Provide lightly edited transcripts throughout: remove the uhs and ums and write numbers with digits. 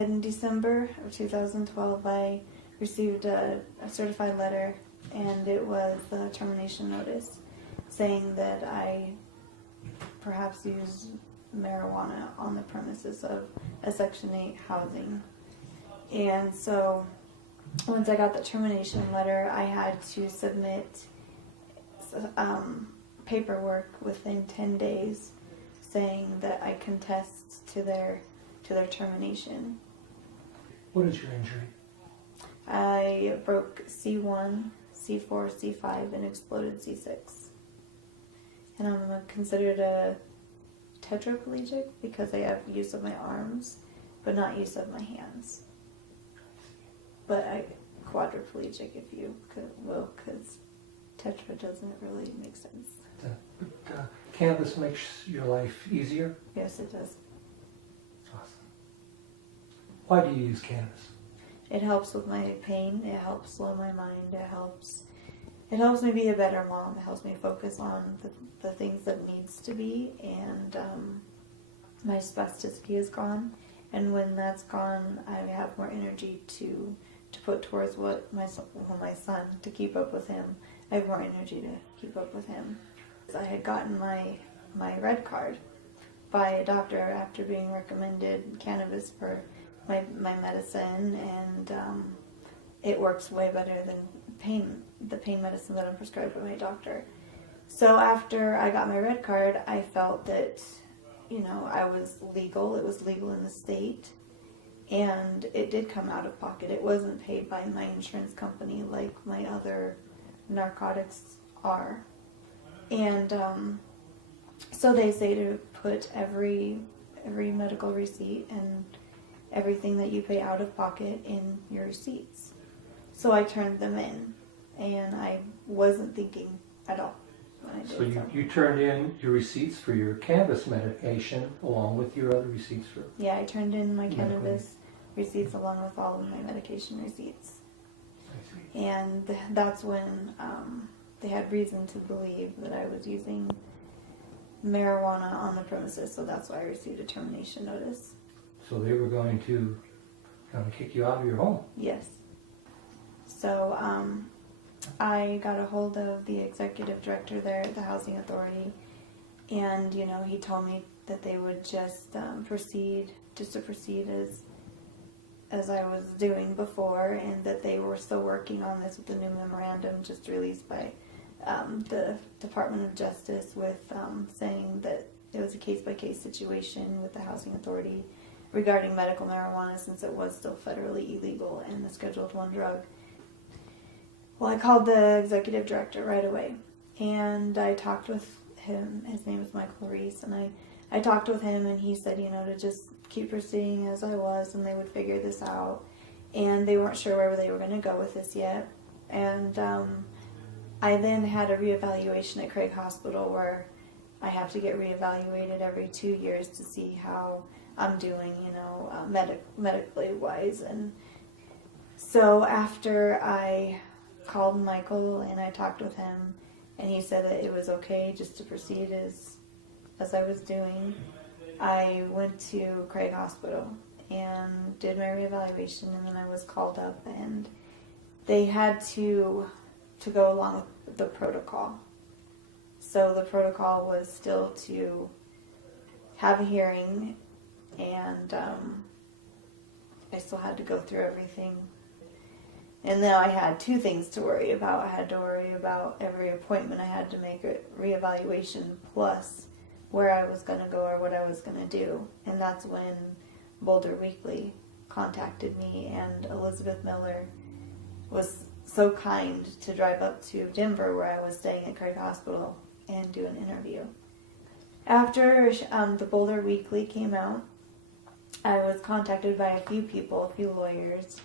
In December of 2012, I received a certified letter, and it was a termination notice saying that I perhaps used marijuana on the premises of a Section 8 housing. And so once I got the termination letter, I had to submit paperwork within 10 days saying that I contest to their termination. What is your injury? I broke C1, C4, C5, and exploded C6. And I'm considered a tetraplegic because I have use of my arms, but not use of my hands. But I quadriplegic, if you will, because tetra doesn't really make sense. Cannabis makes your life easier? Yes, it does. Awesome. Why do you use cannabis? It helps with my pain. It helps slow my mind. It helps me be a better mom. It helps me focus on the things that needs to be. And my spasticity is gone. And when that's gone, I have more energy to put towards what my son, to keep up with him. I have more energy to keep up with him. I had gotten my red card by a doctor after being recommended cannabis for my medicine, and it works way better than the pain medicine that I'm prescribed by my doctor. So after I got my red card, I felt that, I was legal. It was legal in the state, and it did come out of pocket. It wasn't paid by my insurance company like my other narcotics are. And so they say to put every medical receipt and everything that you pay out of pocket in your receipts. So I turned them in, and I wasn't thinking at all when I did. So you turned in your receipts for your cannabis medication along with your other receipts for... Yeah, I turned in my cannabis receipts along with all of my medication receipts. I see. And that's when they had reason to believe that I was using marijuana on the premises, so that's why I received a termination notice. So they were going to kind of kick you out of your home? Yes. So I got a hold of the executive director there at the housing authority, and he told me that they would just proceed as I was doing before, and that they were still working on this with the new memorandum just released by the Department of Justice, with saying that it was a case-by-case situation with the housing authority regarding medical marijuana, since it was still federally illegal and a Scheduled I drug. Well, I called the executive director right away, and I talked with him. His name is Michael Reese, and I talked with him, and he said, to just keep proceeding as I was, and they would figure this out. And they weren't sure where they were going to go with this yet. And I then had a reevaluation at Craig Hospital, where I have to get reevaluated every 2 years to see how I'm doing, medically wise. And so after I called Michael and I talked with him, and he said that it was okay just to proceed as I was doing, I went to Craig Hospital and did my reevaluation, and then I was called up, and they had to go along with the protocol. So the protocol was still to have a hearing, and I still had to go through everything. And then I had two things to worry about. I had to worry about every appointment I had to make, a reevaluation, plus where I was going to go or what I was going to do. And that's when Boulder Weekly contacted me, and Elizabeth Miller was so kind to drive up to Denver, where I was staying at Craig Hospital, and do an interview. After the Boulder Weekly came out, I was contacted by a few people, a few lawyers,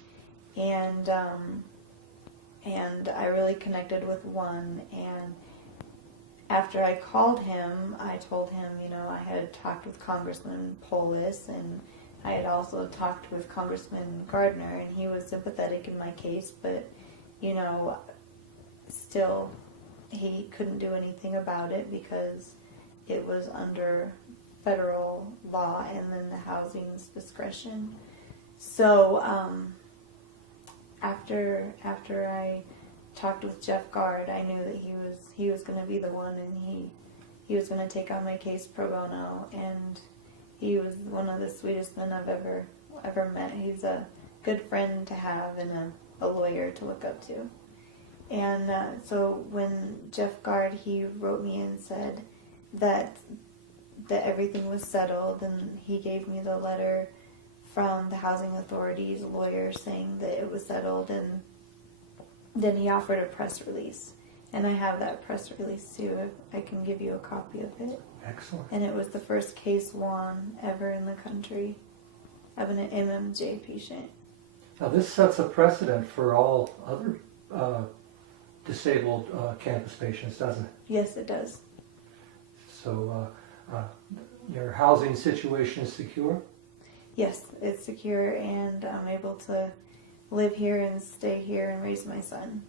and I really connected with one. And after I called him, I told him, I had talked with Congressman Polis, and I had also talked with Congressman Gardner, and he was sympathetic in my case, but, still he couldn't do anything about it because it was under federal law and then the housing's discretion. So after I talked with Jeff Gard, I knew that he was going to be the one, and he was going to take on my case pro bono, and he was one of the sweetest men I've ever met. He's a good friend to have and a lawyer to look up to. And so when Jeff Gard, he wrote me and said that everything was settled, and he gave me the letter from the housing authority's lawyer saying that it was settled, and then he offered a press release. And I have that press release too. I can give you a copy of it. Excellent. And it was the first case won ever in the country of an MMJ patient. Now this sets a precedent for all other disabled cannabis patients, doesn't it? Yes, it does. So your housing situation is secure? Yes, it's secure, and I'm able to live here and stay here and raise my son.